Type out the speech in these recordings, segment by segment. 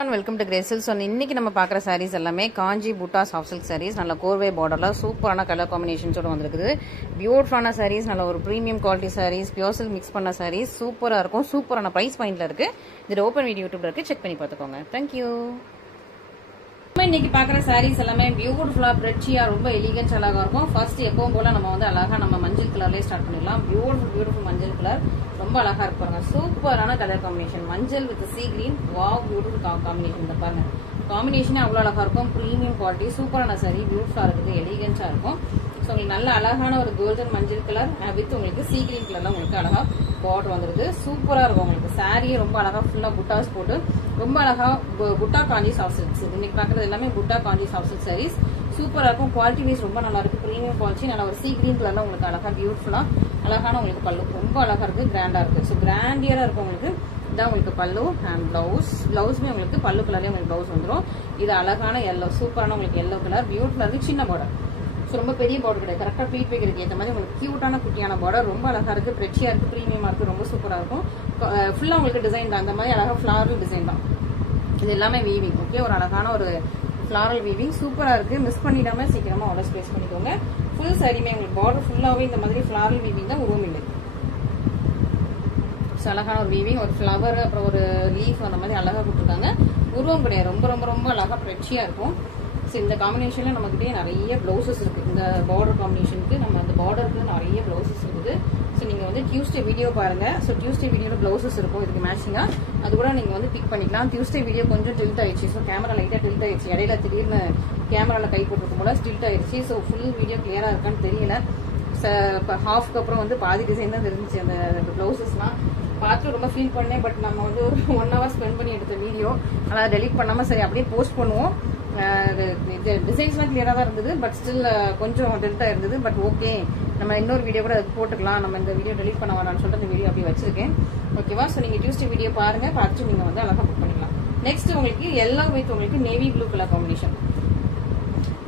Welcome to கிரேசில். So இன்னைக்கு நம்ம பார்க்குற சாரீஸ் எல்லாமே காஞ்சி பூட்டா சாஃப்ட் சில்க் சாரீஸ். நல்ல கோர்வே பார்டரில் சூப்பரான கலர் காம்பினேஷன்ஸோட வந்துருக்குது. பியூட்டிஃபுல்லான சாரீஸ், நல்ல ஒரு premium quality saris, pure silk mix பண்ண சாரீஸ் சூப்பராக இருக்கும். சூப்பரான ப்ரைஸ் பாயிண்ட்ல இருக்கு. இது ஓப்பன் வீடியோ யூடியூப்ல இருக்கு, செக் பண்ணி பார்த்துக்கோங்க. தேங்க்யூ. இன்னைக்கு பாக்குற சாரீஸ் எல்லாமே பியூட்டிஃபுல்லா பிரெச்சியா ரொம்ப எலிகன்ஸ் அழகா இருக்கும். ஃபர்ஸ்ட் எப்பவும் போல நம்ம வந்து அழகா நம்ம மஞ்சள் கலர்லயே ஸ்டார்ட் பண்ணிடலாம். பியூட்டிஃபுல் மஞ்சள் கலர் ரொம்ப அழகா இருப்பாங்க. சூப்பரான கலர் காம்பினேஷன், மஞ்சள் with sea green. Wow, beautiful combination. இந்த பாருங்க, காம்பினேஷனே அவ்வளவு அழகா இருக்கும். பிரீமியம் குவாலிட்டி, சூப்பரான சாரி, பியூட்டிஃபுல்லா இருக்குது, எலிகன்ஸா இருக்கும். ஸோ உங்களுக்கு நல்ல அழகான ஒரு கோல்டன் மஞ்சள் கலர் வித் உங்களுக்கு சீ கிரீன் கலர்ல உங்களுக்கு அழகா பார்டர் வந்துருது. சூப்பரா இருக்கும். உங்களுக்கு சாரியே ரொம்ப அழகா ஃபுல்லா புட்டாஸ் போட்டு ரொம்ப அழகா புட்டா காஞ்சி சாஃப்ட் சில்க்ஸ். இன்னைக்கு பாக்குறது எல்லாமே புட்டா காஞ்சி சாஃப்ட் சில்க் சாரீஸ். சூப்பரா இருக்கும். குவாலிட்டி வைஸ் ரொம்ப நல்லா இருக்கு. பிரீமியம் குவாலிட்டி, நல்ல ஒரு சீ கிரீன் கலர்ல உங்களுக்கு அழகா பியூட்டிஃபுல்லா அழகான உங்களுக்கு பல்லு ரொம்ப அழகா இருக்கு, கிராண்டா இருக்கு. ஸோ கிராண்டியரா இருக்கும் உங்களுக்கு. இதான் உங்களுக்கு பல்லு அண்ட் பிளவுஸ்மே உங்களுக்கு பல்லு கலர்லயே உங்களுக்கு பிளவுஸ் வந்துடும். இது அழகான எல்லோ, சூப்பரான உங்களுக்கு எல்லோ கலர், பியூட்டிஃபுல்லா இருக்கு. சின்ன பார்டர், ஸோ ரொம்ப பெரிய பார்டர் கிடையாது, கரெக்டாக ஃபீட் வைக்கிறதுக்கு ஏற்ற மாதிரி உங்களுக்கு கியூட்டான குட்டியான பார்டர் ரொம்ப அழகா இருக்கு. பிரெச்சியா இருக்கு, பிரீமியமா இருக்கு, ரொம்ப சூப்பரா இருக்கும். ஃபுல்லா உங்களுக்கு டிசைன் தான், அந்த மாதிரி அழகா ஃபிளாரல் டிசைன் தான். இது எல்லாமே வீவிங். ஓகே, ஒரு அழகான ஒரு ஃபிளாரல் வீவிங் சூப்பரா இருக்கு. மிஸ் பண்ணிடாம சீக்கிரமா ஆர்டர் பிளேஸ் பண்ணிக்கோங்க. ஃபுல் சாரியுமே உங்களுக்கு பார்டர் ஃபுல்லாவே இந்த மாதிரி ஃபிளாரல் வீவிங் தான், உருவம் இல்லை. ஸோ அழகான ஒரு வீவிங், ஒரு ஃபிளவர், அப்புறம் ஒரு லீஃப் அந்த மாதிரி அழகா கொடுத்துருக்காங்க. உருவம் கிடையாது, ரொம்ப ரொம்ப ரொம்ப அழகா பிரெச்சியா இருக்கும். ஸோ இந்த காம்பினேஷன்ல நம்மகிட்டே நிறைய பிளவுசஸ் இருக்கு. இந்த பார்டர் காம்பினேஷனுக்கு நம்ம அந்த பார்டருக்கு நிறைய பிளவுசஸ் இருக்குது. ஸோ நீங்க வந்து டியூஸ்டே வீடியோ பாருங்க. ஸோ டியூஸ்டே வீடியோல பிளவுசஸ் இருக்கும் இதுக்கு மேட்சிங்கா, அது கூட நீங்க வந்து பிக் பண்ணிக்கலாம். டியூஸ்டே வீடியோ கொஞ்சம் டில்ட் ஆயிடுச்சு. ஸோ கேமரா லைட்டா டில்ட் ஆயிடுச்சு, இடையில திடீர்னு கேமரால கை போட்டுருக்கும் போல டில்ட் ஆயிடுச்சு. ஸோ ஃபுல் வீடியோ கிளியரா இருக்கான்னு தெரியல. இப்போ ஹாஃப்க்கு அப்புறம் வந்து பாதி டிசைன் தான் தெரிஞ்சிச்சு. அந்த பிளவுசஸ்லாம் பார்த்து ரொம்ப ஃபீல் பண்ணேன். பட் நம்ம வந்து ஒரு 1 hour ஸ்பெண்ட் பண்ணி எடுத்த வீடியோ, அதனால் டெலிட் பண்ணாம சரி அப்படியே போஸ்ட் பண்ணுவோம். டிசைன்ஸ்லாம் கிளியரா தான் இருந்தது, பட் ஸ்டில் கொஞ்சம் டெல்ட்டா இருந்தது. பட் ஓகே, நம்ம இன்னொரு வீடியோ கூட அது போட்டுக்கலாம். நம்ம இந்த வீடியோ டெலிட் பண்ண வேணாம்னு சொல்லிட்டு இந்த வீடியோ அப்படியே வச்சிருக்கேன். ஓகேவா? ஸோ நீங்க டியூஸ்டே வீடியோ பாருங்க, பார்த்துட்டு நீங்க வந்து அழகா புக் பண்ணிக்கலாம். நெக்ஸ்ட் உங்களுக்கு எல்லோ வித் உங்களுக்கு navy blue colour combination.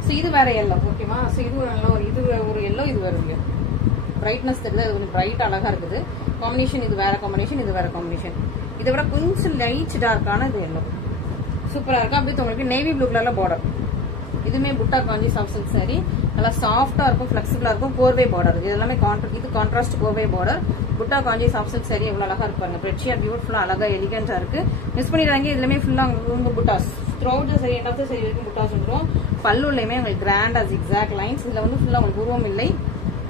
So இது வேற எல்லோ. ஓகேவா? ஸோ இது நல்ல ஒரு எல்லோ, இது வேற இல்லையா பிரைட்னஸ் தெரியுது, அது கொஞ்சம் பிரைட் அழகா இருக்குது. காம்பினேஷன் இது வேற காம்பினேஷன், இது வேற காம்பினேஷன். இதை விட கொஞ்சம் லைட் டார்க்கான இது எல்லோ சூப்பரா இருக்கு. அப்படி உங்களுக்கு நேவி ப்ளூ கலர்ல பார்டர். இதுமே புட்டா காஞ்சி சாஃப்ட் சில்க் சாரி, நல்லா சாஃப்டா இருக்கும், பிளெக்சிபிளா இருக்கும். கோர்வே பார்டர், இது எல்லாமே இது கான்ட்ராஸ்ட் கோர்வே பார்டர். புட்டா காஞ்சி சாஃப்ட் சில்க் சாரி எவ்வளவு அழகா இருப்பாங்க. பிரெச்சியா பியூட்டிஃபுல்லா அழகா எலிகன்ஸா இருக்கு. மிஸ் பண்ணிடுறாங்க. இதுலயுமே ஃபுல்லா உங்களுக்கு புட்டாஸ் த்ரூ அவுட் சரி, எண்ட் ஆஃப் த சரி வரைக்கும் புட்டாஸ் வந்துடும். பல்லுலயுமே உங்களுக்கு கிராண்டா ஜிக்ஸாக் லைன்ஸ். இதுல வந்து ஃபுல்லா உங்களுக்கு உருவம் இல்லை.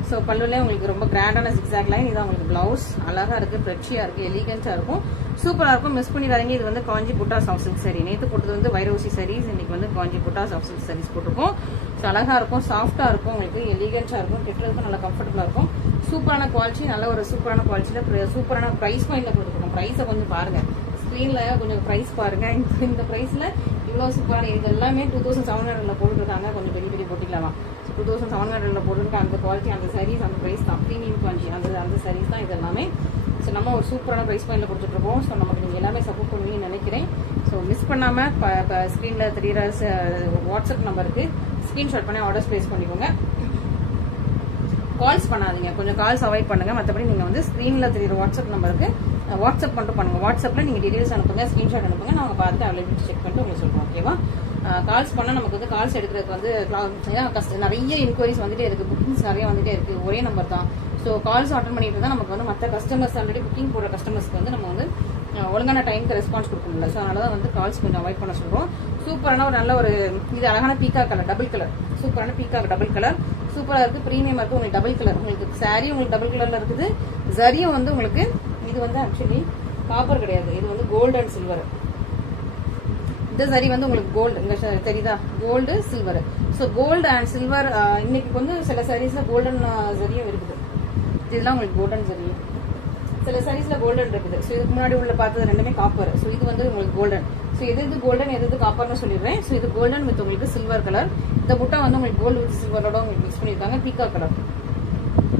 ஸோ பல்லுல உங்களுக்கு ரொம்ப கிராண்டான ஜிக்ஸாக் லைன். இதான் உங்களுக்கு பிளவுஸ் அழகா இருக்கு, பிரெச்சியா இருக்கு, எலிகன்ஸா இருக்கும், சூப்பரா இருக்கும். மிஸ் பண்ணிடாதீங்க. இது வந்து காஞ்சி புட்டா சாஃப்ட் சில்க் சாரி. நேற்று போட்டது வந்து வைரோசி சாரீஸ், இன்னைக்கு வந்து காஞ்சி புட்டா சாஃப்ட் சில்க் சாரீஸ் போட்டிருக்கோம். ஸோ அழகா இருக்கும், சாஃப்டா இருக்கும், உங்களுக்கு எலிகன்ஸா இருக்கும், கெட்டுறதுக்கும் நல்லா கம்ஃபர்டபுளா இருக்கும். சூப்பரான குவாலிட்டி, நல்ல ஒரு சூப்பரான குவாலிட்டியில சூப்பரான பிரைஸ் பாயிண்ட்ல கொடுத்துருக்கோம். பிரைஸை கொஞ்சம் பாருங்க, ஸ்கிரீன்ல கொஞ்சம் பிரைஸ் பாருங்க. இந்த பிரைஸ்ல இவ்வளவு சூப்பரான இது எல்லாமே 2700 போட்டுருக்காங்க. கொஞ்சம் பெரிய பெரிய போட்டிக்கலாம் 2700 போட்டுருக்காங்க. அந்த குவாலிட்டி, அந்த சாரீஸ், அந்த பிரைஸ் தான். ப்ரீமியம் குவாலிட்டி அந்த சாரீஸ் தான் இது எல்லாமே. ஸோ நம்ம ஒரு சூப்பரான பிரைஸ் பாயிண்ட்ல கொடுத்துட்ருக்கோம். ஸோ நமக்கு நீங்கள் எல்லாமே சப்போர்ட் பண்ணுவீங்கன்னு நினைக்கிறேன். ஸோ மிஸ் பண்ணாம ஸ்க்ரீன்ல தெரியுற வாட்ஸ்அப் நம்பருக்கு ஸ்க்ரீன்ஷாட் பண்ணி ஆர்டர்ஸ் பிளேஸ் பண்ணிக்கோங்க. கால்ஸ் பண்ணாதீங்க, கொஞ்சம் கால்ஸ் அவாய்ட் பண்ணுங்க. மற்றபடி நீங்க வந்து ஸ்க்ரீன்ல தெரியுற வாட்ஸ்அப் நம்பருக்கு வாட்ஸ்அப் மட்டும் பண்ணுங்க. வாட்ஸ்அப்ல நீங்க டீடைல்ஸ் அனுப்புங்க, ஸ்கிரீன்ஷாட் அனுப்புங்க, நாங்க பார்த்துட்டு அவைலபிலிட்டி செக் பண்ணிட்டு உங்களுக்கு சொல்றோம். ஓகேவா? கால்ஸ் பண்ணா நமக்கு வந்து கால்ஸ் எடுக்கிறதுக்கு வந்து நிறைய இன்கொயரிஸ் வந்துட்டே இருக்கு, புக்கிங்ஸ் நிறைய வந்துட்டே இருக்கு. ஒரே நம்பர் தான். ஸோ கால்ஸ் அட்டன் பண்ணிட்டு இருந்தா நமக்கு வந்து மற்ற கஸ்டமர்ஸ் ஆல்ரெடி புக்கிங் போடுற கஸ்டமர்ஸ்க்கு வந்து நம்ம வந்து ஒழுங்கான டைமுக்கு ரெஸ்பான்ஸ் கொடுக்க முடியல. ஸோ அதனால தான் வந்து கால்ஸ் கொஞ்சம் அவாய்ட் பண்ண சொல்றோம். சூப்பரான ஒரு நல்ல ஒரு இது அழகான பீக்கா கலர், டபுள் கலர், சூப்பரான பீக்கா டபுள் கலர் சூப்பரா இருக்கு, பிரீமியமா இருக்கு. உங்களுக்கு டபுள் கலர், உங்களுக்கு சாரி உங்களுக்கு டபுள் கலர்ல இருக்குது. ஜரியும் வந்து உங்களுக்கு இது வந்து ஆக்சுவலி காப்பர் கிடையாது, இது வந்து கோல்டு அண்ட் சில்வர். இந்த சரி வந்து உங்களுக்கு கோல்டு, இங்க தெரியுதா, gold silver. So gold and silver இன்னைக்கு வந்து சில சாரீஸ்ல கோல்டன் சரியும் இருக்குது. இதெல்லாம் உங்களுக்கு கோல்டன் சரி, சில சாரீஸ்ல கோல்டன் இருக்குது. ஸோ இதுக்கு முன்னாடி உள்ள பார்த்தது ரெண்டுமே காப்பர். ஸோ இது வந்து உங்களுக்கு கோல்டன். ஸோ எது கோல்டன் எது காப்பர்னு சொல்லிடுறேன். ஸோ இது கோல்டன் வித் உங்களுக்கு சில்வர் கலர். இந்த புட்டா வந்து உங்களுக்கு கோல்டு வித் சில்வரோட உங்களுக்கு மிக்ஸ் பண்ணிருக்காங்க. பீக்கா கலர்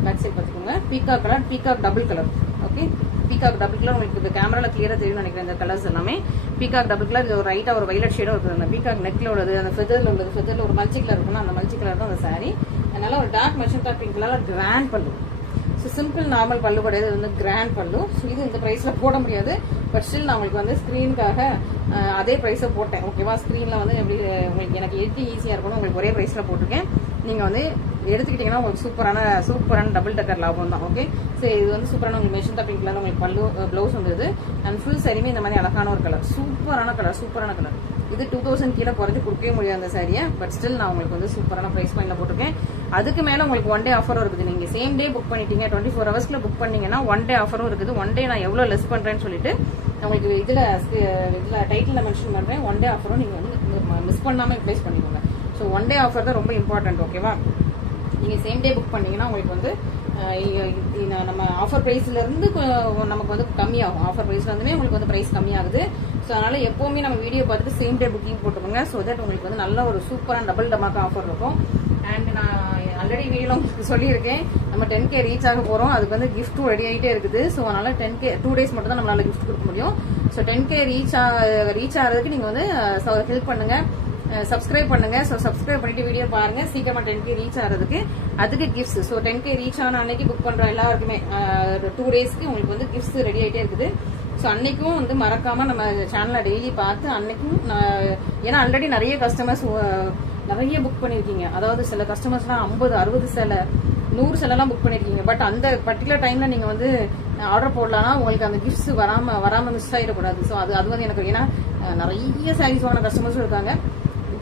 பேக் சைட் பார்த்துக்கோங்க. Peacock colour, peacock double colour. Okay, peacock double colour உங்களுக்கு இந்த கேமரால கிளியரா தெரியும் நினைக்கிறேன். இந்த கலர்ஸ் எல்லாமே பீகாக் டபுள் கலர். இது ஒரு ரைட்டா ஒரு வைலட் ஷேடும் இருக்குது. அந்த பீகாக் நெக்ல உள்ளது, அந்த ஃபெதர்ல உள்ளது, ஃபெதர்ல ஒரு மல்டி கலர் இருக்குன்னா அந்த மல்டி கலர் தான் அந்த சாரி. அதனால ஒரு டார்க் மெஜந்தா பிங்க் கலர்ல கிராண்ட் பல்லு. ஸோ சிம்பிள் நார்மல் பல்லு கிடையாது, இது வந்து கிராண்ட் பல்லு. ஸோ இது இந்த பிரைஸ்ல போட முடியாது. பட் ஸ்டில் நான் உங்களுக்கு வந்து ஸ்க்ரீனுக்காக அதே ப்ரைஸை போட்டேன். ஓகேவா, ஸ்க்ரீனில் வந்து எப்படி உங்களுக்கு எனக்கு எது ஈஸியாக இருக்கணும் உங்களுக்கு ஒரே ப்ரைஸில் போட்டிருக்கேன். நீங்கள் வந்து எடுத்துக்கிட்டிங்கன்னா உங்களுக்கு சூப்பரான டபுள் டக்கர் லாபம் தான். ஓகே, சரி, இது வந்து சூப்பரான உங்களுக்கு மெஷின் பிங்க் கலர் உங்களுக்கு பல்லு ப்ளவுஸ் வந்தது. அண்ட் ஃபுல் சாரியுமே இந்த மாதிரி அழகான ஒரு கலர், சூப்பரான கலர். இது 2000 கீழே குறைஞ்சி கொடுக்கவே முடியாது அந்த சாரியை. பட் ஸ்டில் நான் உங்களுக்கு வந்து சூப்பரான ப்ரைஸ் பாயிண்ட்ல போட்டிருக்கேன். அதுக்கு மேலே உங்களுக்கு 1 டே ஆஃபரும் இருக்குது. நீங்கள் சேம் டே புக் பண்ணிட்டீங்க, 24 ஹவர்ஸ்க்குள்ள புக் பண்ணீங்கன்னா 1 டே ஆஃபரும் இருக்குது. 1 டே நான் எவ்வளோ லெஸ் பண்ணுறேன்னு சொல்லிட்டு உங்களுக்கு இதில் டைட்டில் மென்ஷன் பண்ணுறேன். 1 டே ஆஃபரும் நீங்கள் வந்து மிஸ் பண்ணாமல் ப்ளேஸ் பண்ணிக்கோங்க. ஸோ 1 டே ஆஃபர் தான் ரொம்ப இம்பார்ட்டன்ட். ஓகேவா, நீங்கள் சேம் டே புக் பண்ணீங்கன்னா உங்களுக்கு வந்து நம்ம ஆஃபர் ப்ரைஸ்லேருந்து நமக்கு வந்து கம்மியாகும். ஆஃபர் ப்ரைஸ்லேருந்துமே உங்களுக்கு வந்து ப்ரைஸ் கம்மியாகுது. ஸோ அதனால எப்போவுமே நம்ம வீடியோ பார்த்துட்டு சேம் டே புக்கிங் போட்டுக்கோங்க. ஸோ தட் உங்களுக்கு வந்து நல்ல ஒரு சூப்பரான டபுள் டமாக்கா ஆஃபர் இருக்கும். அண்ட் நான் ஆல்ரெடி வீடியோவில் உங்களுக்கு சொல்லியிருக்கேன், நம்ம 10K ரீச் ஆக போகிறோம். அதுக்கு வந்து கிஃப்ட்டும் ரெடி ஆகிட்டே இருக்குது. ஸோ அதனால 10K 2 days மட்டும் தான் நம்மளால கிஃப்ட் கொடுக்க முடியும். ஸோ 10K ரீச் ஆகிறதுக்கு நீங்கள் வந்து ஹெல்ப் பண்ணுங்க, சப்ஸ்கிரைப் பண்ணுங்க. ஸோ சப்ஸ்கிரைப் பண்ணிட்டு வீடியோ பாருங்க, சீக்கிரமா 10K ரீச் ஆகிறதுக்கு. அதுக்கு கிஃப்ட்ஸ், ஸோ 10K ரீச் ஆன அன்னைக்கு புக் பண்ற எல்லாருக்குமே 2 daysக்கு உங்களுக்கு வந்து கிஃப்ட்ஸ் ரெடி ஆகிட்டே இருக்குது. ஸோ அன்னைக்கும் வந்து மறக்காம நம்ம சேனலை டெய்லி பார்த்து அன்னைக்கும் ஏன்னா ஆல்ரெடி நிறைய கஸ்டமர்ஸ் நிறைய புக் பண்ணிருக்கீங்க. அதாவது சில கஸ்டமர்ஸ்லாம் 50, 60 சேலை, 100 சேலைலாம் புக் பண்ணிருக்கீங்க. பட் அந்த பர்டிகுலர் டைம்ல நீங்க வந்து ஆர்டர் போடலாம்னா உங்களுக்கு அந்த கிஃப்ட்ஸ் வராம மிஸ் ஆயிடக்கூடாது. ஸோ அது வந்து எனக்கு, ஏன்னா நிறைய சாரீஸ் வாங்கின கஸ்டமர்ஸும் இருக்காங்க,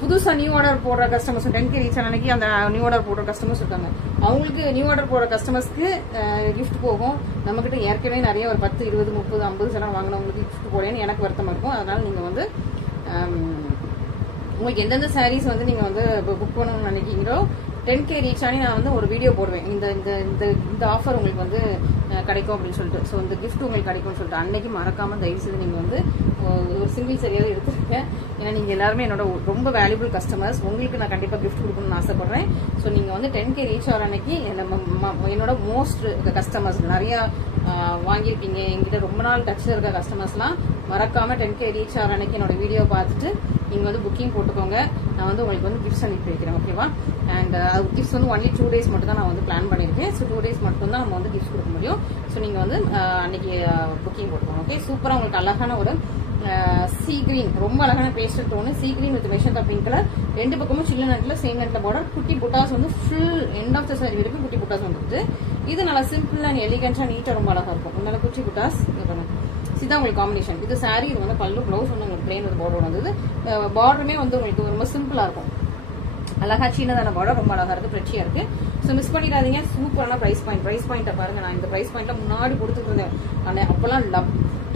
புதுசா நியூ ஆர்டர் போடுற கஸ்டமர்ஸ் 10K ரீச் அன்னைக்கு அந்த நியூ ஆர்டர் போடுற கஸ்டமர்ஸ் இருக்காங்க. அவங்களுக்கு நியூ ஆர்டர் போடுற கஸ்டமர்ஸ்க்கு கிஃப்ட் போகும். நம்ம கிட்ட ஏற்கனவே நிறைய ஒரு 10, 20, 30, 50 சேலை வாங்கினவங்களுக்கு கிஃப்ட் போடேன்னு எனக்கு வருத்தமா இருக்கும். அதனால நீங்க வந்து உங்களுக்கு எந்தெந்த சாரீஸ் வந்து நீங்க வந்து புக் பண்ணணும்னு நினைக்கிறீங்களோ 10K ரீச் ஆனி நான் வந்து ஒரு வீடியோ போடுவேன். இந்த ஆஃபர் உங்களுக்கு வந்து கிடைக்கும் அப்படின்னு சொல்லிட்டு. ஸோ இந்த கிஃப்ட் உங்களுக்கு கிடைக்கும்னு சொல்லிட்டு அன்னைக்கு மறக்காம தயவு செய்து நீங்க வந்து ஒரு சிங்கிள் சரியாக எடுத்துருக்கேன். ஏன்னா நீங்க எல்லாருமே என்னோட ரொம்ப வேல்யூபிள் கஸ்டமர்ஸ். உங்களுக்கு நான் கண்டிப்பா கிஃப்ட் கொடுக்கணும்னு ஆசைப்படுறேன். ஸோ நீங்க வந்து 10K ரீச் ஆகிற அன்னைக்கு என்னோட மோஸ்ட் கஸ்டமர்ஸ் நிறைய வாங்கியிருப்பீங்க, எங்கிட்ட ரொம்ப நாள் டச்சில் இருக்க கஸ்டமர்ஸ்லாம் மறக்காம 10K ரீச் ஆகிற அன்னைக்கு என்னோட வீடியோ பார்த்துட்டு நீங்க வந்து புக்கிங் போட்டுக்கோங்க. நான் வந்து உங்களுக்கு வந்து கிஃப்ட்ஸ் அனுப்பி வைக்கிறேன். ஓகேவா, அண்ட் கிஃப்ட்ஸ் வந்து ஒன்லி 2 days மட்டும் தான் நான் வந்து பிளான் பண்ணியிருக்கேன். ஸோ 2 days மட்டும் தான் நம்ம வந்து கிஃப்ட்ஸ் கொடுக்க முடியும். ஸோ நீங்க வந்து அன்னைக்கு புக்கிங் போட்டுக்கோங்க. ஓகே, சூப்பரா உங்களுக்கு அழகான ஒரு சீ கிரீன், ரொம்ப அழகான pastel tone, sea green with மெஷன் பிங்க் கலர், 2 பக்கமும் சில்ல நெட்ல சேம் நெட்ல பார்டர், குட்டி புட்டாஸ் வந்து full end of the sari வரைக்கும் குட்டி புட்டாஸ் வந்துருது. இது நல்லா சிம்பிளா எலிகன்ஸா நீட்டா ரொம்ப அழகா இருக்கும். அதனால குட்டி புட்டாஸ் இதுதான் உங்களுக்கு காம்பினேஷன். இது சாரி, இது வந்து பல்லு, ப்ளவுஸ் வந்து உங்களுக்கு பிளேன் வந்து பார்டர் வந்தது. பார்டருமே வந்து உங்களுக்கு ரொம்ப சிம்பிளா இருக்கும், அழகா சின்னதான பார்டர், ரொம்ப அழகா இருக்கு, பிரெச்சியா இருக்கு. ஸோ மிஸ் பண்ணிடாதீங்க. சூப்பரான பிரைஸ் பாயிண்ட்டை பாருங்க. நான் இந்த பிரைஸ் பாயிண்ட்ல முன்னாடி கொடுத்துட்டு இருந்தேன். ஆனால் அப்பெல்லாம்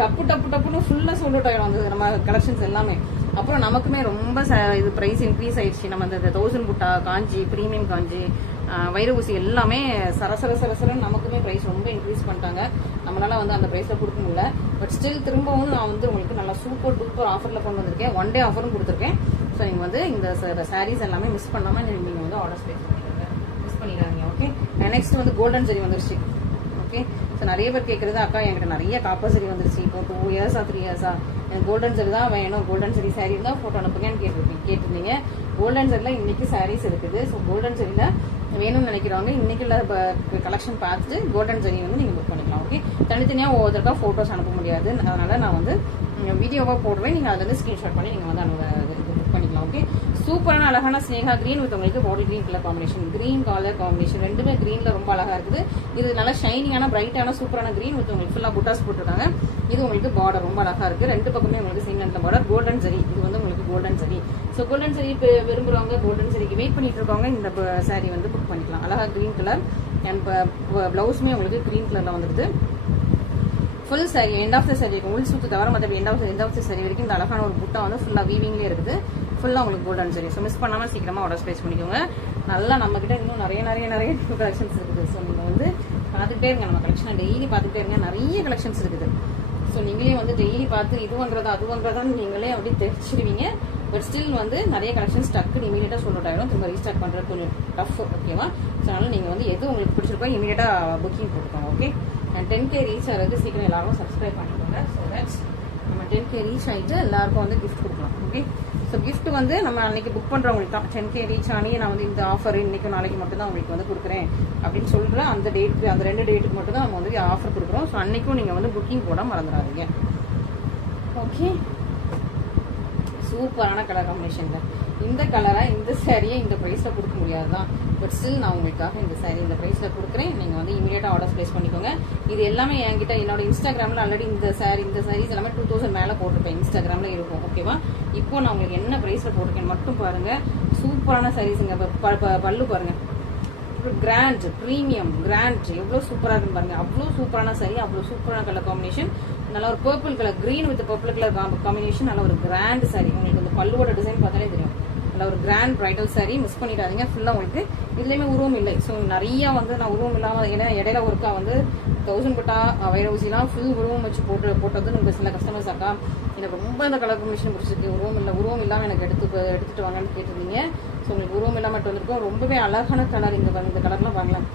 டப்புன்னு ஃபுல்லா சோல்ட் அவுட் ஆயிடும் வந்தது நம்ம கலெக்ஷன்ஸ் எல்லாமே. அப்புறம் நமக்குமே ரொம்ப இது பிரைஸ் இன்க்ரீஸ் ஆயிடுச்சு. நம்ம இந்த 1000 புட்டா காஞ்சி, பிரீமியம் காஞ்சி, வைர ஊசி எல்லாமே சரசரன்னு நமக்குமே பிரைஸ் ரொம்ப இன்க்ரீஸ் பண்ணிட்டாங்க. நம்மளால வந்து அந்த பிரைஸ்ல கொடுக்க முடியல. பட் ஸ்டில் திரும்பவும் நான் வந்து உங்களுக்கு நல்லா சூப்பர் டூப்பர் ஆஃபர்ல கொண்டு வந்திருக்கேன். 1 டே ஆஃபரும் கொடுத்துருக்கேன். ஸோ நீங்க வந்து இந்த சாரீஸ் எல்லாமே மிஸ் பண்ணாம நீங்க வந்து ஆர்டர் ஸ்பேஸ் பண்ணிடுங்க, மிஸ் பண்ணிடாதீங்க. ஓகே, நெக்ஸ்ட் வந்து கோல்டன் ஜெரி வந்துருச்சு. ஓகே, ஸோ நிறைய பேர் கேட்கறது, அக்கா என்கிட்ட நிறைய காப்பர் சரி வந்துருச்சு, இப்போ 2 years 3 years எனக்கு கோல்டன் சரி தான் வேணும், கோல்டன் சரி சாரி இருந்தால் ஃபோட்டோ அனுப்புங்கன்னு கேட்டிருந்தீங்க. கோல்டன் சரியில் இன்னைக்கு சாரீஸ் இருக்குது. ஸோ கோல்டன் சரியில் வேணும்னு நினைக்கிறவங்க இன்னைக்கு உள்ள கலெக்ஷன் பார்த்துட்டு கோல்டன் ஜெரி வந்து நீங்க புக் பண்ணிக்கலாம். ஓகே, தனித்தனியாக ஒவ்வொருத்தருக்கா போட்டோஸ் அனுப்ப முடியாது. அதனால நான் வந்து வீடியோவா போடுவேன். நீங்க அதுல இருந்து ஸ்கிரீன்ஷாட் பண்ணி நீங்க வந்து புக் பண்ணிக்கலாம். ஓகே, சூப்பரான அழகான ஸ்னேகா கிரீன் வித் உங்களுக்கு bottle green colour combination, green colour combination ரெண்டுமே கிரீன்ல ரொம்ப அழகா இருக்குது. இது நல்லா ஷைனிங்கான பிரைட்டான சூப்பரான கிரீன் வித் உங்களுக்கு ஃபுல்லா புட்டாஸ் போட்டிருக்காங்க. இது உங்களுக்கு பார்டர் ரொம்ப அழகா இருக்கு. 2 பக்கமே உங்களுக்கு சேம் லென்த்ல பார்டர், கோல்டன் ஜெரி. இது வந்து உங்களுக்கு கோல்டன் ஜெரி. ஸோ கோல்டன் ஜெரி விரும்புறவங்க, கோல்டன் ஜெரிக்கு வெயிட் பண்ணிட்டு இருக்கவங்க இந்த சாரி வந்து புக் பண்ணிக்கலாம். அழகா கிரீன் கலர் அண்ட் பிளவுஸுமே உங்களுக்கு கிரீன் கலர்ல வந்துருது. Full sari end of the sari உள் சுத்து தவிர மற்ற எண்ட் ஆஃப் த சாரி வரைக்கும் இந்த அழகான ஒரு புட்டா வந்து ஃபுல்லா வீவிங்லேயே இருக்குது. ஃபுல்லா உங்களுக்கு கோல்டன் சாரி. ஸோ மிஸ் பண்ணாம சீக்கிரமா ஆர்டர் ஸ்பேஸ் பண்ணிக்கோங்க. நல்லா நம்ம கிட்ட இன்னும் நிறைய கலெக்ஷன்ஸ் இருக்குது. ஸோ நீங்க வந்து பார்த்துட்டே இருங்க, நம்ம கலெக்ஷனை டெய்லி பார்த்துட்டே இருங்க. நிறைய கலெக்ஷன்ஸ் இருக்குது. ஸோ நீங்களே வந்து டெய்லி பார்த்து இது வாங்குறதா அது வாங்குறதான்னு நீங்களே அப்படி தெரிச்சிடுவீங்க. பட் ஸ்டில் வந்து நிறைய கலெக்ஷன்ஸ் டக்குன்னு இமீடியட்டா சோல்ட் அவுட் ஆயிடும். திரும்ப ரீஸ்டார்ட் பண்றது கொஞ்சம் டஃப். ஓகேவா, ஸோ அதனால நீங்க வந்து எது உங்களுக்கு பிடிச்சிருக்கோ இமீடியட்டா புக்கிங் போட்டுக்கோங்க. ஓகே, அண்ட் 10K ரீச் ஆகிறது சீக்கிரம் எல்லாரும் சப்ஸ்கிரைப் பண்ணிக்கோங்க. ஸோ தட்ஸ் நம்ம 10K ரீச் ஆகிட்டு எல்லாருக்கும் வந்து கிஃப்ட் கொடுக்கலாம். ஓகே, ஸோ கிஃப்ட் வந்து நம்ம அன்னைக்கு புக் பண்றவங்களுக்கு தான் 10K ரீச் ஆனி நான் வந்து இந்த ஆஃபர் இன்னைக்கு நாளைக்கு மட்டும் தான் உங்களுக்கு வந்து கொடுக்குறேன் அப்படின்னு சொல்றேன். அந்த 2 டேட்டுக்கு மட்டும் தான் நம்ம வந்து ஆஃபர் கொடுக்குறோம். ஸோ அன்னைக்கும் நீங்க வந்து புக்கிங் போட மறந்துடாதீங்க. ஓகே, சூப்பரான கலர் காம்பினேஷன். இந்த கலரை இந்த சாரியை இந்த ப்ரைஸில் கொடுக்க முடியாது தான், பட் ஸ்டில் நான் உங்களுக்காக இந்த சாரி இந்த ப்ரைஸில் கொடுக்குறேன். நீங்கள் வந்து இமீடியட்டாக ஆர்டர் ப்ளேஸ் பண்ணிக்கோங்க. இது எல்லாமே என்கிட்ட என்னோட இன்ஸ்டாகிராமில் ஆல்ரெடி இந்த சாரீஸ் எல்லாமே 2000 மேலே போட்டிருப்பேன், இன்ஸ்டாகிராமில் இருக்கும். ஓகேவா? இப்போ நான் உங்களுக்கு என்ன ப்ரைஸில் போட்டிருக்கேன்னு மட்டும் பாருங்கள். சூப்பரான சாரீஸுங்க. பல்லு பாருங்கள், கிராண்ட் ப்ரீமியம் கிராண்ட் எவ்வளோ சூப்பராக இருக்குன்னு பாருங்க. அவ்வளோ சூப்பரான சாரி, அவ்வளோ சூப்பரான கலர் காம்பினேஷன். நல்லா ஒரு purple colour, green with purple colour combination. நல்லா ஒரு கிராண்ட் சாரி. உங்களுக்கு இந்த பல்லுவோட டிசைன் பார்த்தாலே தெரியும். நல்ல ஒரு கிராண்ட் பிரைடல் சாரி. மிஸ் பண்ணிடாதீங்க. ஃபுல்லாக உங்களுக்கு இதுலேயுமே உருவம் இல்லை. ஸோ நிறையா வந்து நான் உருவம் இல்லாமல், ஏன்னா இடையில ஒருக்கா வந்து 1000 பட்டா வைரவுசிலாம் ஃபுல் உருவம் வச்சு போட்டது நம்ம சில கஸ்டமர்ஸ் அக்கா எனக்கு ரொம்ப இந்த கலர் காம்பினேஷன் பிடிச்சிருக்கு, உருவம் இல்லாமல் எனக்கு எடுத்துட்டு வாங்கன்னு கேட்டிருந்தீங்க. ஸோ உங்களுக்கு உருவம் இல்லாமல் வந்திருக்கோம். ரொம்பவே அழகான கலர். இந்த கலர்லாம் பாருங்களேன்,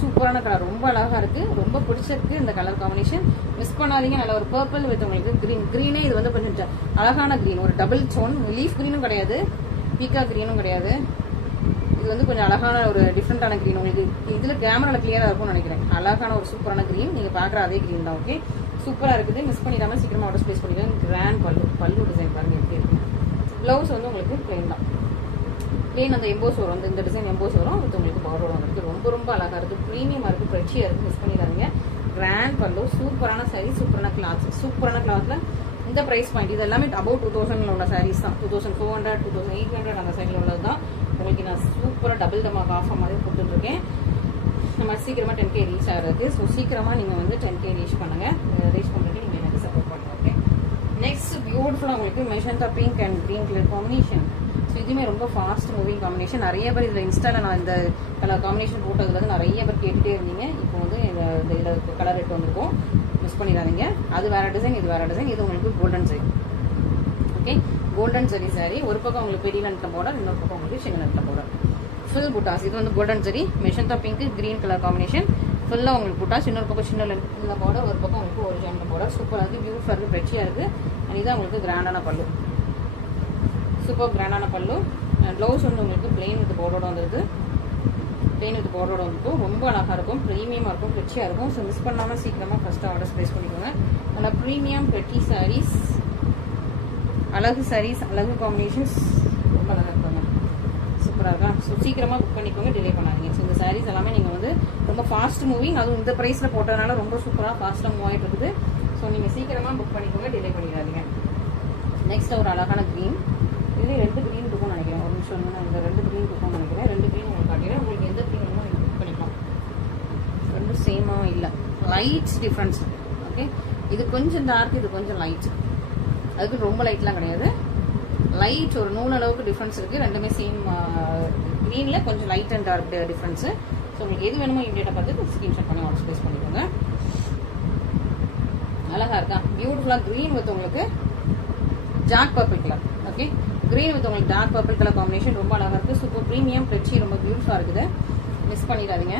சூப்பரான கலர், ரொம்ப அழகா இருக்கு, ரொம்ப பிடிச்சிருக்கு இந்த கலர் காம்பினேஷன். மிஸ் பண்ணாதீங்க. நல்ல ஒரு பர்பிள் வித் உங்களுக்கு கிரீனே. இது வந்து கொஞ்சம் அழகான கிரீன், ஒரு டபுள் டோன். லீஃப் கிரீனும் கிடையாது, பீக்கா கிரீனும் கிடையாது. இது வந்து கொஞ்சம் அழகான ஒரு டிஃப்ரெண்டான கிரீன். உங்களுக்கு இதுல கேமரால கிளியரா இருக்கும்னு நினைக்கிறேன். அழகான ஒரு சூப்பரான கிரீன். நீங்க பாக்குற அதே கிரீன் தான். ஓகே, சூப்பரா இருக்குது. மிஸ் பண்ணிடாம சீக்கிரமா ஆர்டர் பிளேஸ் பண்ணிடுங்க. கிராண்ட் பல்லு டிசைன் பாருங்க எப்படி இருக்கு. பிளவுஸ் வந்து உங்களுக்கு பிளெயின் தான். பிளெயின் அந்த எம்போஸ் வரும், இந்த டிசைன் எம்போஸ் வரும். அது உங்களுக்கு பார்டர் வந்துருக்கு. ரொம்ப அழகா இருக்கு, ப்ரீமியமா இருக்கு, ஃப்ரெஷ்ஷியா இருக்கு. மிஸ் பண்ணிடாதீங்க. கிராண்ட் பல்லு, சூப்பரான சாரி, சூப்பரான கிளாத்ல இந்த பிரைஸ் பாயிண்ட். இது எல்லாமே அபவுட் 2000 உள்ள சாரீஸ் தான். 2400 2800 அந்த சைட்ல உள்ளது தான். உங்களுக்கு நான் சூப்பரா டபுள் டமாக் ஆஃபர் மாதிரி கொடுத்துட்டு இருக்கேன். நம்ம சீக்கிரமா 10K ரீச் ஆகிறதுக்கு. ஸோ சீக்கிரமா நீங்க வந்து 10K ரீச் பண்ணுங்க. ரீச் பண்ணிட்டு நீங்க எனக்கு சப்போர்ட் பண்ணுங்க. ஓகே, நெக்ஸ்ட் பியூட்டிஃபுல்லா உங்களுக்கு magenta pink and green colour combination. So இதுவுமே ரொம்ப ஃபாஸ்ட் மூவிங் காம்பினேஷன். நிறைய பேர் இதில் இன்ஸ்டாவில் நான் இந்த கலர் காம்பினேஷன் போட்டதுல வந்து நிறைய பேர் கேட்டுகிட்டே இருந்தீங்க. இப்போ வந்து இதில் கலர் எடுத்து வந்திருக்கோம். மிஸ் பண்ணிடாதீங்க. அது வேற டிசைன், இது வேற டிசைன். இது உங்களுக்கு golden zari. Okay, golden zari sorry. ஒரு பக்கம் உங்களுக்கு பெரிய லென்த்ல பார்டர், இன்னொரு பக்கம் உங்களுக்கு சின்ன லென்த்ல பார்டர். ஃபுல் புட்டாஸ். இது வந்து golden zari, magenta pink green colour combination. ஃபுல்லாக உங்களுக்கு புட்டாஸ். இன்னொரு பக்கம் சின்ன லென்த்ல பார்டர், ஒரு பக்கம் உங்களுக்கு ஒரிஜினல் பார்டர். சூப்பராக இருக்குது, பியூட்டிஃபுல்லாக இருக்குது, ஃப்ரெஷ்ஷியாக இருக்குது. அண்ட் இதான் உங்களுக்கு கிராண்டான பல்லு, சூப்பர் கிராண்டான பல்லு. ப்ளவுஸ் வந்து உங்களுக்கு பிளெயின் வித் பார்டரோட வந்துருக்கு. பிளெயின் வித் பார்டரோட வந்துருக்கும். ரொம்ப அழகாக இருக்கும், ப்ரீமியமாக இருக்கும், ஃப்ரெஷ்ஷியாக இருக்கும். ஸோ மிஸ் பண்ணாமல் சீக்கிரமாக ஃபஸ்ட்டு ஆர்டர் ப்ளேஸ் பண்ணிக்கோங்க. நல்லா ப்ரீமியம் பெட்டி சாரீஸ், அழகு சாரீஸ், அழகு காம்பினேஷன்ஸ், ரொம்ப அழகாக இருக்காங்க, சூப்பராக இருக்கா. ஸோ சீக்கிரமாக புக் பண்ணிக்கோங்க, டிலே பண்ணாதீங்க. ஸோ இந்த சாரீஸ் எல்லாமே நீங்கள் வந்து ரொம்ப ஃபாஸ்ட் மூவிங், அதுவும் இந்த ப்ரைஸில் போட்டதுனால ரொம்ப சூப்பராக ஃபாஸ்ட்டாக மூவ் ஆகிட்டு இருக்குது. ஸோ நீங்கள் சீக்கிரமாக புக் பண்ணிக்கோங்க, டிலே பண்ணிடாதீங்க. நெக்ஸ்ட் ஒரு அழகான க்ரீன். இதுலேயே 2 க்ரீன் இருக்கும்னு நினைக்கிறேன். ஒரு நிமிஷம் நான் இந்த 2 க்ரீன் இருக்கும்னு நினைக்கிறேன். 2 க்ரீன் உங்களுக்கு காட்டிடுறேன். உங்களுக்கு எந்த க்ரீன் வேணுமோ நீங்கள் புக் பண்ணிக்கலாம். ரெண்டும் சேமாக இல்லை, லைட்ஸ் டிஃப்ரென்ஸ். ஓகே, இது கொஞ்சம் டார்க், இது கொஞ்சம் லைட். அதுக்கு ரொம்ப லைட்லாம் கிடையாது, லைட் ஒரு 100 அளவுக்கு டிஃப்ரென்ஸ் இருக்குது. ரெண்டுமே சேம் க்ரீனில் கொஞ்சம் light and dark difference. So உங்களுக்கு எது வேணுமோ இமீடியட்டாக பார்த்து ஸ்க்ரீன்ஷாட் பண்ணி ஆர்டர் ப்ளேஸ் பண்ணிக்கோங்க. அழகாக இருக்கா, பியூட்டிஃபுல்லாக க்ரீன் வித் உங்களுக்கு dark purple colour. Okay, green with உங்களுக்கு டார்க் பர்பிள் கலர் காம்பினேஷன் ரொம்ப அழகாக இருக்குது. சூப்பர் ப்ரீமியம் ஃப்ரெஷ்ஷி, ரொம்ப பியூட்டிஃபுல்லாக இருக்குது. மிஸ் பண்ணிடாதீங்க.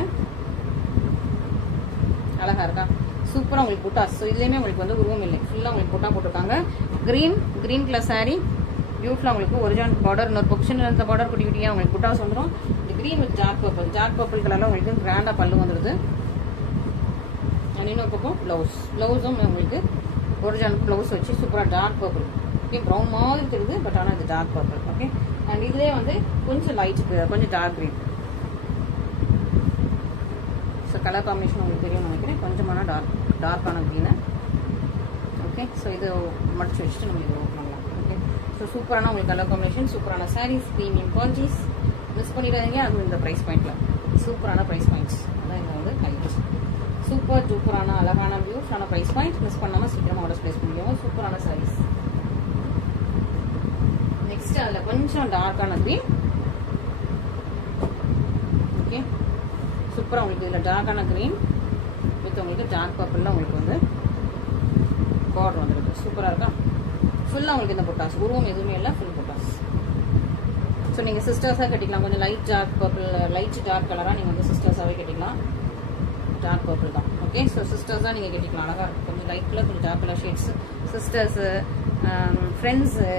அழகாக இருக்கா, சூப்பராக உங்களுக்கு புட்டாஸ். ஸோ இதுலேயுமே உங்களுக்கு வந்து உருவம் இல்லை, ஃபுல்லாக உங்களுக்கு புட்டா போட்டிருக்காங்க. கிரீன் கலர் சாரீ, பியூட்டிஃபுல்லாக உங்களுக்கு ஒரிஜினல் பார்டர், இன்னொரு பொக்ஷன் அந்த பார்டர் குட்டி குட்டியாக உங்களுக்கு புட்டாஸ் வந்துடும். இந்த கிரீன் வித் டார்க் பர்பிள் கலரில் உங்களுக்கு கிராண்டாக பல்லு வந்துடுது. அண்ட் இன்னொரு பக்கம் ப்ளவுஸும் உங்களுக்கு ஒரிஜினல் ப்ளவுஸ் வச்சு சூப்பராக டார்க் பர்பிள். ஓகே, ப்ரௌன் மாதிரி தெரியுது, பட் ஆனால் இது டார்க் பர்பிள். ஓகே, அண்ட் இதுலேயே வந்து கொஞ்சம் லைட், கொஞ்சம் dark green. So colour combination உங்களுக்கு தெரியும்னு நினைக்கிறேன். கொஞ்சமான டார்க்கான க்ரீனு. ஓகே, ஸோ இது மடிச்சு வச்சுட்டு நம்ம இது ஓப்பன் பண்ணலாம். ஓகே, ஸோ சூப்பரான உங்களுக்கு கலர் காம்பினேஷன், சூப்பரான சாரீஸ், ப்ரீமியம் குவாலிட்டிஸ். மிஸ் பண்ணிடாதீங்க. அதுவும் இந்த ப்ரைஸ் பாயிண்டில் சூப்பரான ப்ரைஸ் பாயிண்ட்ஸ். அதான் இங்கே வந்து ஹைலைட். சூப்பரான அழகான பியூட்டிஃபுல்லான ப்ரைஸ் பாயிண்ட். மிஸ் பண்ணாமல் சீக்கிரமாக ஆர்டர் ப்ளேஸ் பண்ணிக்கோங்க. சூப்பரான சாரீஸ். நெக்ஸ்ட் அதில் கொஞ்சம் டார்க்கான க்ரீன். ஓகே, சூப்பராக உங்களுக்கு இதில் டார்க்கான க்ரீன் வித் உங்களுக்கு டார்க் பர்பிளில் உங்களுக்கு வந்து பார்டர் வந்துருக்கு. சூப்பராக இருக்கா, ஃபுல்லாக உங்களுக்கு இந்த புட்டாஸ், உருவம் எதுவுமே இல்லை, ஃபுல் புட்டாஸ். ஸோ நீங்கள் சிஸ்டர்ஸாக கட்டிக்கலாம். கொஞ்சம் light dark purple, light dark கலராக நீங்கள் வந்து சிஸ்டர்ஸாகவே கட்டிக்கலாம். டார்க் பர்பிள் தான். ஓகே, ஸோ சிஸ்டர்ஸாக நீங்கள் கட்டிக்கலாம். அழகாக இருக்கும், கொஞ்சம் லைட் கலர், கொஞ்சம் dark colour shades. Sisters, friends,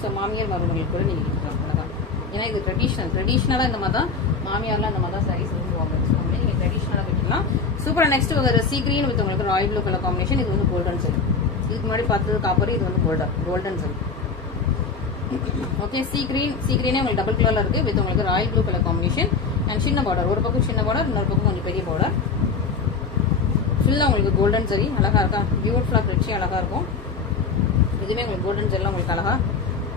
so மாமியார் மருமகளுக்கு கூட நீங்கள் கட்டிக்கலாம். அழகாக, ஏன்னா இது ட்ரெடிஷ்னலாக இந்த மாதிரி தான் மாமியார்லாம் இந்த மாதிரி தான் சாரீஸ் விரும்புவாங்க. ஸோ வந்து நீங்கள் ட்ரெடிஷ்னலாக கட்டிக்கலாம். சூப்பர். நெக்ஸ்ட் ஒரு சீ கிரீன் வித் உங்களுக்கு ராயல் ப்ளூ கலர் காம்பினேஷன். இது வந்து கோல்டன் சில்க். இதுக்கு முன்னாடி பார்த்தது காப்பர், இது வந்து கோல்டன் சில்க். ஓகே, சீ கிரீனே உங்களுக்கு டபுள் கலர்ல இருக்கு வித் உங்களுக்கு Royal blue colour combination and சின்ன பார்டர். ஒரு பக்கம் சின்ன பார்டர், இன்னொரு பக்கம் கொஞ்சம் பெரிய பார்டர். ஃபுல்லா உங்களுக்கு கோல்டன் ஜரி அழகா இருக்கா, பியூட்டிஃபுல்லா ரிச்சி அழகா இருக்கும். இதுவே உங்களுக்கு கோல்டன் ஜெல்லாம் உங்களுக்கு அழகா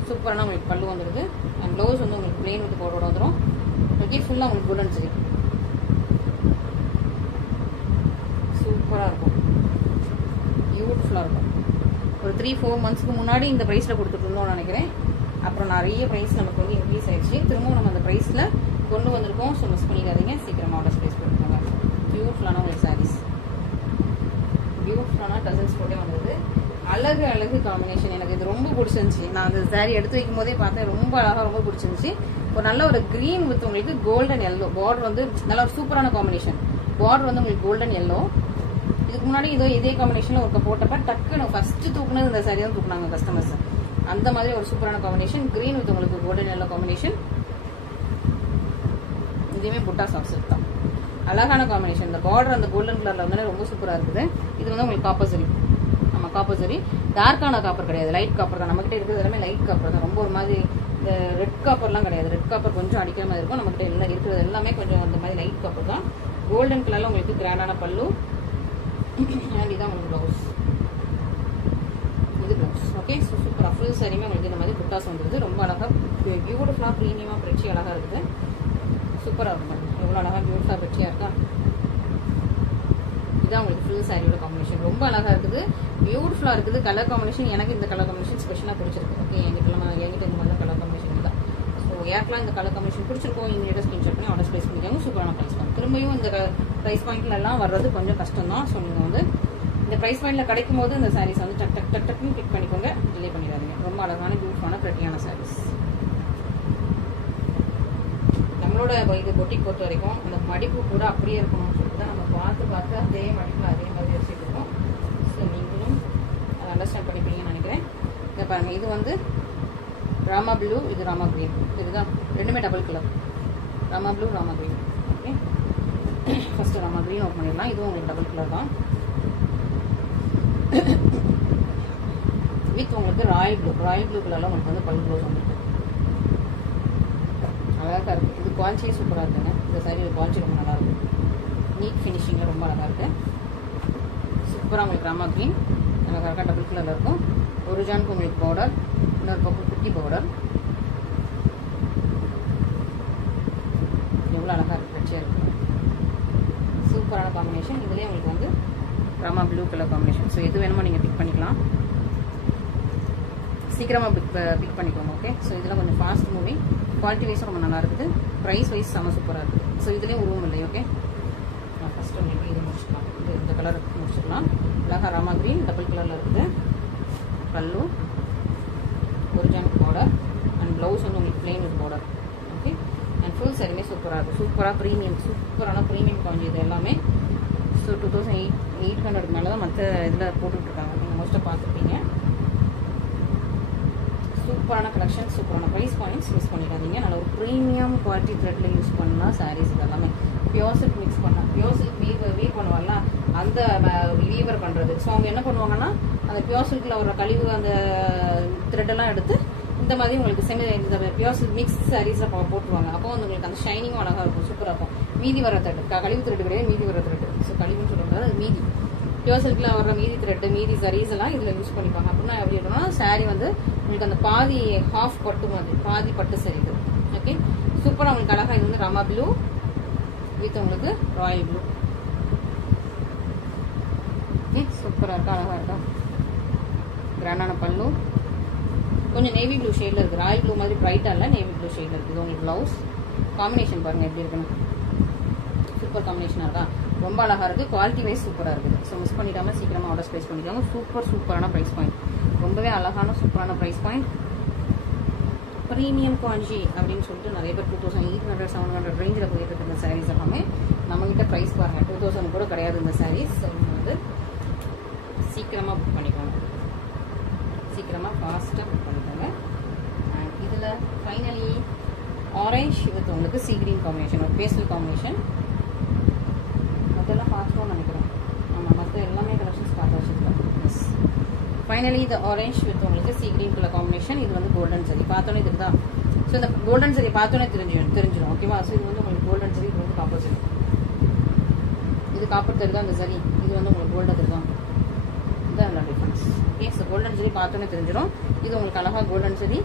சூப்பரான உங்களுக்கு பல்லு வந்துருது. அண்ட் ப்ளவுஸ் வந்து உங்களுக்கு பிளெயின் வித் பார்டரோட வந்துடும். ஓகே, ஃபுல்லா உங்களுக்கு கோல்டன் ஜரி சூப்பரா இருக்கும், பியூட்டிஃபுல்லா இருக்கும். ஒரு 3-4 மந்த்ஸ்க்கு முன்னாடி இந்த பிரைஸ்ல கொடுத்துட்டு இருந்தோம்னு நினைக்கிறேன். அப்புறம் நிறைய பிரைஸ் நமக்கு வந்து இன்க்ரீஸ் ஆயிடுச்சு. திரும்பவும் நம்ம அந்த பிரைஸ்ல கொண்டு வந்திருக்கோம். ஸோ மிஸ் பண்ணிக்காதீங்க, சீக்கிரமா ஆர்டர் பிளேஸ் பண்ணிக்கோங்க. பியூட்டிஃபுல்லான உங்களுக்கு சாரீஸ், பியூட்டிஃபுல்லான டசன்ஸ் போட்டே வந்தது. அழகு காம்பினேஷன். எனக்கு இது ரொம்ப பிடிச்சிருந்துச்சு. நான் அந்த சாரீ எடுத்து வைக்கும் போதே பார்த்தேன், ரொம்ப அழகா, ரொம்ப பிடிச்சிருந்துச்சு. ஒரு நல்ல ஒரு கிரீன் வித் உங்களுக்கு கோல்டன் எல்லோ பார்டர் வந்து நல்ல ஒரு சூப்பரான காம்பினேஷன். பார்டர் வந்து உங்களுக்கு கோல்டன் எல்லோ. இதுக்கு முன்னாடி இதே காம்பினேஷன்ல ஒரு போட்டப்ப டக்குன்னு ஃபர்ஸ்ட் தூக்குனது இந்த சாரி தான் தூக்குனாங்க கஸ்டமர்ஸ். அந்த மாதிரி ஒரு சூப்பரான காம்பினேஷன். கிரீன் வித் உங்களுக்கு கோல்டன் எல்லோ காம்பினேஷன். இதுவுமே புட்டா சாஃப்ட் தான், அழகான காம்பினேஷன். இந்த பார்டர் அந்த கோல்டன் கலர்ல வந்து ரொம்ப சூப்பரா இருக்குது. இது வந்து உங்களுக்கு காப்பர் சரி. ஆமா, காப்பர் சரி. டார்க்கான காப்பர் கிடையாது, லைட் காப்பர் தான். நம்மகிட்ட இருக்கிறது எல்லாமே லைட் காப்பர் தான். ரொம்ப ஒரு மாதிரி இந்த ரெட் காப்பர்லாம் கிடையாது. ரெட் காப்பர் கொஞ்சம் அடிக்கிற மாதிரி இருக்கும். நம்மகிட்ட எல்லாம் இருக்கிறது எல்லாமே கொஞ்சம் அந்த மாதிரி லைட் காப்பர் தான். கோல்டன் கலர்ல உங்களுக்கு கிராண்டான பல்லு அண்ட் இதான் உங்களுக்கு ப்ளவுஸ். இது ப்ளவுஸ். ஓகே, சூப்பரா ஃபுல் சாரியுமே உங்களுக்கு இந்த மாதிரி புட்டாஸ் வந்துருது. ரொம்ப அழகா பியூட்டிஃபுல்லா ப்ரீமியமா பிரிச்சி அழகா இருக்குது. சூப்பரா இருக்கும். எவ்வளவு அழகா பியூட்டிஃபுல்லா பிரிச்சியா இருக்கா. இதான் உங்களுக்கு ஃபுல் சாரியோட காம்பினேஷன். ரொம்ப அழகா இருக்குது, பியூட்டிஃபுல்லா இருக்குது. கலர் காம்பினேஷன் எனக்கு இந்த கலர் காம்பினேஷன் ஸ்பெஷலா பிடிச்சிருக்கு. ஓகே, என்கிட்ட இந்த மாதிரி கலர் காம்பினேஷன் தான். ஸோ யாருக்கெல்லாம் இந்த கலர் காம்பினேஷன் பிடிச்சிருக்கோம், இமீடியட்டா ஸ்கிரீன்ஷாட் பண்ணி ஆர்டர் பிளேஸ் பண்ணிக்காங்க. சூப்பரான பிரைஸ் பாயிண்ட். திரும்பியும் இந்த பிரைஸ் பாயிண்ட்ல எல்லாம் வர்றது கொஞ்சம் கஷ்டம் தான். ஸோ நீங்க வந்து இந்த பிரைஸ் பாயிண்ட்ல கிடைக்கும் போது இந்த சாரீஸ் வந்து டக்குன்னு கிளிக் பண்ணிக்கோங்க, டிலே பண்ணிடாதீங்க. ரொம்ப அழகான பியூட்டிஃபுல்லான பிரெட்டியான சாரீஸ். நம்மளோட இது பொட்டிக் பொறுத்த வரைக்கும் அந்த மடிப்பு கூட அப்படியே இருக்கணும்னு சொல்லிட்டு தான் நம்ம பார்த்து அதே மடிப்புல அதே மாதிரி வச்சுட்டு இருக்கோம். ஸோ நீங்களும் அதை அண்டர்ஸ்டாண்ட் பண்ணிப்பீங்கன்னு நினைக்கிறேன். இதை பாருங்க, இது வந்து ராமா ப்ளூ, இது ராமா கிரீன். இதுதான் ரெண்டுமே double colour. Rama blue, Rama green. Okay, first Rama green open பண்ணிடலாம். இதுவும் உங்களுக்கு டபுள் கலர் தான் வித் உங்களுக்கு ராயல் ப்ளூ கலர்ல உங்களுக்கு வந்து பல் ப்ளவுஸ் வந்துருக்கு. அழகா இருக்கு. இது குவாலிட்டியே சூப்பரா இருக்குங்க. இந்த சாரியோட குவாலிட்டி ரொம்ப நல்லா இருக்கு. நீட் ஃபினிஷிங்ல ரொம்ப அழகா இருக்கு. சூப்பரா உங்களுக்கு ராமா கிரீன் அழகா டபுள் கலர்ல இருக்கும். ஒரு ஜானுக்கு உங்களுக்கு பார்டர், இன்னொரு பக்கம் குட்டி பார்டர். எவ்வளவு அழகா இருக்கு, பச்சையா இருக்கு. சூப்பரான காம்பினேஷன். இதுலயே உங்களுக்கு வந்து Rama blue colour combination. So எது வேணுமோ நீங்க பிக் பண்ணிக்கலாம். சீக்கிரமா பிக் பண்ணிக்கோங்க. ஓகே, ஸோ இதெல்லாம் கொஞ்சம் ஃபாஸ்ட் மூவிங். குவாலிட்டி வைஸும் ரொம்ப நல்லா இருக்குது. ப்ரைஸ் வைஸ் செம்ம சூப்பராக இருக்குது. ஸோ இதுலேயும் உருவம் இல்லை. ஓகே, நான் ஃபர்ஸ்ட் உங்களுக்கு இது முடிச்சுக்கலாம். இந்த கலர் முடிச்சுக்கலாம். அழகா ராமா கிரீன் டபுள் கலரில் இருக்குது. பல்லு, ஒரு ஜான் பார்டர் அண்ட் ப்ளவுஸ் வந்து உங்களுக்கு plain with border. Okay, and full சாரியுமே சூப்பராக இருக்குது. சூப்பராக சூப்பரான ப்ரீமியம் காஞ்சி இது எல்லாமே. ஸோ 2800 மேலே தான் மற்ற இதில் போட்டுட்ருக்காங்க. நீங்கள் மோஸ்ட்டாக பார்த்துருப்பீங்க. சூப்பரான கலெக்ஷன், சூப்பரான ப்ரைஸ் பாயிண்ட்ஸ் மிஸ் பண்ணிடாதீங்க. நல்ல ஒரு ப்ரீமியம் குவாலிட்டி த்ரெட்ல யூஸ் பண்ணலாம் சாரீஸ். இது எல்லாமே பியோர் சில்க் மிக்ஸ் பண்ணலாம். பியோர் சில்க் வீவ் பண்ணுவாங்கல்ல, அந்த வீவர் பண்ணுறது. ஸோ அவங்க என்ன பண்ணுவாங்கன்னா அந்த பியோர் சில்கில் வர கழிவு அந்த த்ரெட்டெல்லாம் எடுத்து இந்த மாதிரி உங்களுக்கு இந்த பியோர் சில்க் மிக்ஸ் சாரீஸில் போட்டுருவாங்க. அப்போ வந்து உங்களுக்கு அந்த ஷைனிங்கும் அழகாக இருக்கும், சூப்பராக இருக்கும். மீதி வர த்ரெட், கழிவு த்ரெட் கிடையாது, மீதி வர த்ரெட். ஸோ கழிவுன்னு சொல்லுவாங்க, அது மீதி. பியோர் சில்கில் வர மீதி த்ரெட், மீதி சாரீஸ் எல்லாம் இதில் யூஸ் பண்ணிப்பாங்க. அப்படின்னா எப்படி இருக்குன்னா சாரீ வந்து உங்களுக்கு அந்த பாதி ஹாஃப் பட்டு மாதிரி, பாதி பட்டு சரி இது. ஓகே, சூப்பராக உங்களுக்கு அழகா. இது வந்து ராமா ப்ளூ வித் உங்களுக்கு ராயல் ப்ளூ. ஓகே, சூப்பராக இருக்கா, அழகா இருக்கா. கிராண்டான பல்லு, கொஞ்சம் நேவி ப்ளூ ஷேட்ல இருக்கு. ராயல் ப்ளூ மாதிரி பிரைட்டா இல்ல, நேவி ப்ளூ ஷேட்ல இருக்கு. இது உங்களுக்கு பிளவுஸ். காம்பினேஷன் பாருங்க எப்படி இருக்குன்னு. சூப்பர் காம்பினேஷனா இருக்கா, ரொம்ப அழகா இருக்கு. குவாலிட்டி வைஸ் சூப்பரா இருக்குது. ஸோ மிஸ் பண்ணிடாம சீக்கிரமா ஆர்டர் பிளேஸ் பண்ணிக்கோங்க. சூப்பரான பிரைஸ் பாயிண்ட், ரொம்பவே அழகான சூப்பரான பிரைஸ் பாயிண்ட். ப்ரீமியம் குவாலிட்டி அப்படின்னு சொல்லிட்டு நிறைய பேர் 2800 700 ரேஞ்சில் போயிட்டு இருக்கு இந்த சாரீஸ் எல்லாமே. நம்மகிட்ட ப்ரைஸ் பாருங்க 2000 கூட கிடையாது இந்த சாரீஸ். வந்து சீக்கிரமா புக் பண்ணிக்கோங்க, சீக்கிரமா ஃபாஸ்ட்டாக புக் பண்ணிக்கோங்க. அண்ட் இதில் ஃபைனலி ஆரஞ்ச் வித் உங்களுக்கு சீ கிரீன் காம்பினேஷன், ஒரு பேஸ்டல் காம்பினேஷன். அதெல்லாம் ஃபாஸ்ட்டாக நினைக்கிறேன். ஃபைனலி இந்த ஆரஞ்ச் வித் உங்களுக்கு சீ கிரீன் கலர் காம்பினேஷன். இது வந்து கோல்டன் சரி பார்த்தோன்னே தெரியுதா? ஸோ இந்த கோல்டன் சரி பார்த்தோன்னே தெரிஞ்சிடும் ஓகேவா? ஸோ இது வந்து உங்களுக்கு கோல்டன் சரி, இது வந்து காப்பர் சரி. இது காப்பர் தெரியுதா இந்த சரி, இது வந்து உங்களுக்கு கோல்டன் தெரியுதா? இதுதான் டிஃபரன்ஸ். ஓகே, ஸோ கோல்டன் சரி பார்த்தோன்னே தெரிஞ்சிடும். இது உங்களுக்கு அழகா கோல்டன் சரி.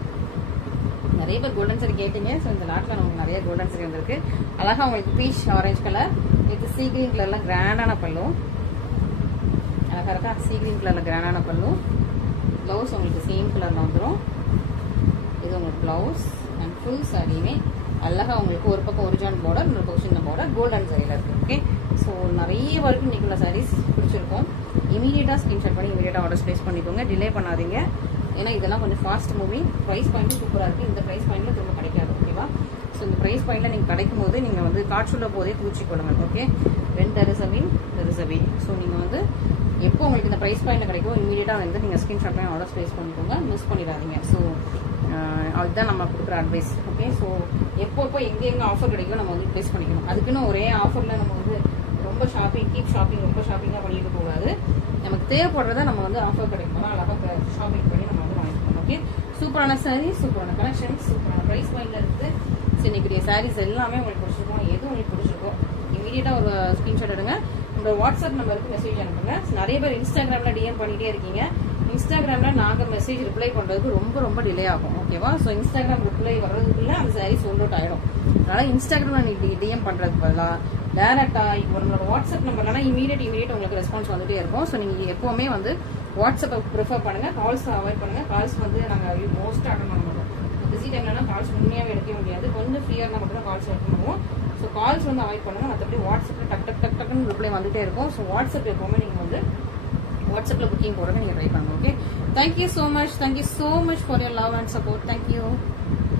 நிறைய பேர் கோல்டன் சரி கேட்டீங்க. ஸோ இந்த நாட்டில் நமக்கு நிறைய கோல்டன் சரி வந்திருக்கு. அழகா உங்களுக்கு பீச் ஆரஞ்சு கலர் இது சீ கிரீன் கலர்ல கிராண்டான பல்லு. அழகா இருக்கா? சீ கிரீன் கலர்ல கிராண்டான பல்லு. பிளவுஸ் உங்களுக்கு சேம் கலர்ல வந்துடும். இது உங்களுக்கு பிளவுஸ் அண்ட் ஃபுல் சாரியுமே அழகா உங்களுக்கு ஒரு பக்கம் ஒரிஜினல் பார்டர், இன்னொரு பக்கம் சின்ன பார்டர் கோல்டன் சாரியில இருக்கு. ஓகே, ஸோ நிறைய வரைக்கும் இன்னைக்குள்ள சாரீஸ் பிடிச்சிருக்கும். இமீடியட்டா ஸ்கிரீன்ஷாட் பண்ணி இமீடியட்டா ஆர்டர்ஸ் பிளேஸ் பண்ணிக்கோங்க. டிலே பண்ணாதீங்க. ஏன்னா இதெல்லாம் கொஞ்சம் ஃபாஸ்ட் மூவிங். ப்ரைஸ் பாயிண்ட் சூப்பராக இருக்கு. இந்த ப்ரைஸ் பாயிண்ட்ல திரும்ப கிடைக்காது. ஓகேவா? ஸோ இந்த ப்ரைஸ் பாயிண்ட்ல நீங்க கிடைக்கும் போது நீங்க வந்து கார்ட் சொல்ல போதே பூச்சி கொள்ளுங்க. Okay, when there is a win there is a way. So நீங்க வந்து எப்போ உங்களுக்கு இந்த ப்ரைஸ் பாயிண்ட்ல கிடைக்கும் இமீடியட்டா வந்து நீங்க ஸ்கிரீன்ஷாட் பண்ணி ஆர்டர்ஸ் பிளேஸ் பண்ணிக்கோங்க. மிஸ் பண்ணிடாதீங்க. ஸோ அதுதான் நம்ம கொடுக்குற அட்வைஸ். ஓகே, ஸோ எப்போ எங்க ஆஃபர் கிடைக்கும் நம்ம வந்து பிளேஸ் பண்ணிக்கணும். அதுக்குன்னு ஒரே ஆஃபர்ல நம்ம வந்து ரொம்ப ஷாப்பிங் ரொம்ப ஷாப்பிங்காக பண்ணிட்டு போகாது. நமக்கு தேவைப்படுறத நம்ம வந்து ஆஃபர் கிடைக்கும் அழகாக ஷாப்பிங் பண்ணி நம்ம வந்து வாங்கிக்கணும். ஓகே, சூப்பரான சாரீ, சூப்பரான கலெக்ஷன், சூப்பரான ப்ரைஸ் பாயிண்ட்ல இருக்குது. இன்னைக்குரிய சாரீஸ் எல்லாமே உங்களுக்கு பிடிச்சிருக்கும். எது உங்களுக்கு பிடிச்சிருக்கும் இமீடியட்டா ஒரு ஸ்கிரீன்ஷாட் எடுங்க. உங்களோட வாட்ஸ்அப் நம்பருக்கு மெசேஜ் அனுப்புங்க. நிறைய பேர் இன்ஸ்டாகிராம்ல டிஎம் பண்ணிட்டே இருக்கீங்க. இன்ஸ்டாகிராம்ல நாங்க மெசேஜ் ரிப்ளை பண்றதுக்கு ரொம்ப டிலே ஆகும். ஓகேவா? ஸோ இன்ஸ்டாகிராம் ரிப்ளை வர்றதுக்குள்ள அந்த சாரீ சோல்ட் அவுட் ஆயிடும். அதனால இன்ஸ்டாகிராம்ல நீங்க டிஎம் பண்றதுக்கு பதிலாக டேரக்டா இப்போ நம்மளோட வாட்ஸ்அப் நம்பர்லனா இமீடியட் உங்களுக்கு ரெஸ்பான்ஸ் வந்துட்டே இருக்கும். ஸோ நீங்க எப்பவுமே வந்து வாட்ஸ்அப்பை ப்ரிஃபர் பண்ணுங்க. கால்ஸ் அவாய்ட் பண்ணுங்க. கால்ஸ் வந்து நாங்கள் மோஸ்ட் அட்டன் பண்ண மாட்டோம். பிஸி டைம்லனா கால்ஸ் உண்மையாகவே எடுக்க முடியாது. கொஞ்சம் ஃப்ரீயாக இருந்தால் மட்டும் தான் கால்ஸ் அட்டன் பண்ணுவோம். ஸோ கால்ஸ் வந்து அவாய்ட் பண்ணுங்க. மற்றபடி வாட்ஸ்அப்பில் டக்குன்னு ரிப்ளை வந்துட்டே இருக்கும். ஸோ வாட்ஸ்அப் எப்பவுமே நீங்கள் வந்து வாட்ஸ்அப்பில் புக்கிங் போடுறது நீங்கள் ட்ரை பண்ணுங்க. Okay, thank you so much for your love and support. Thank you.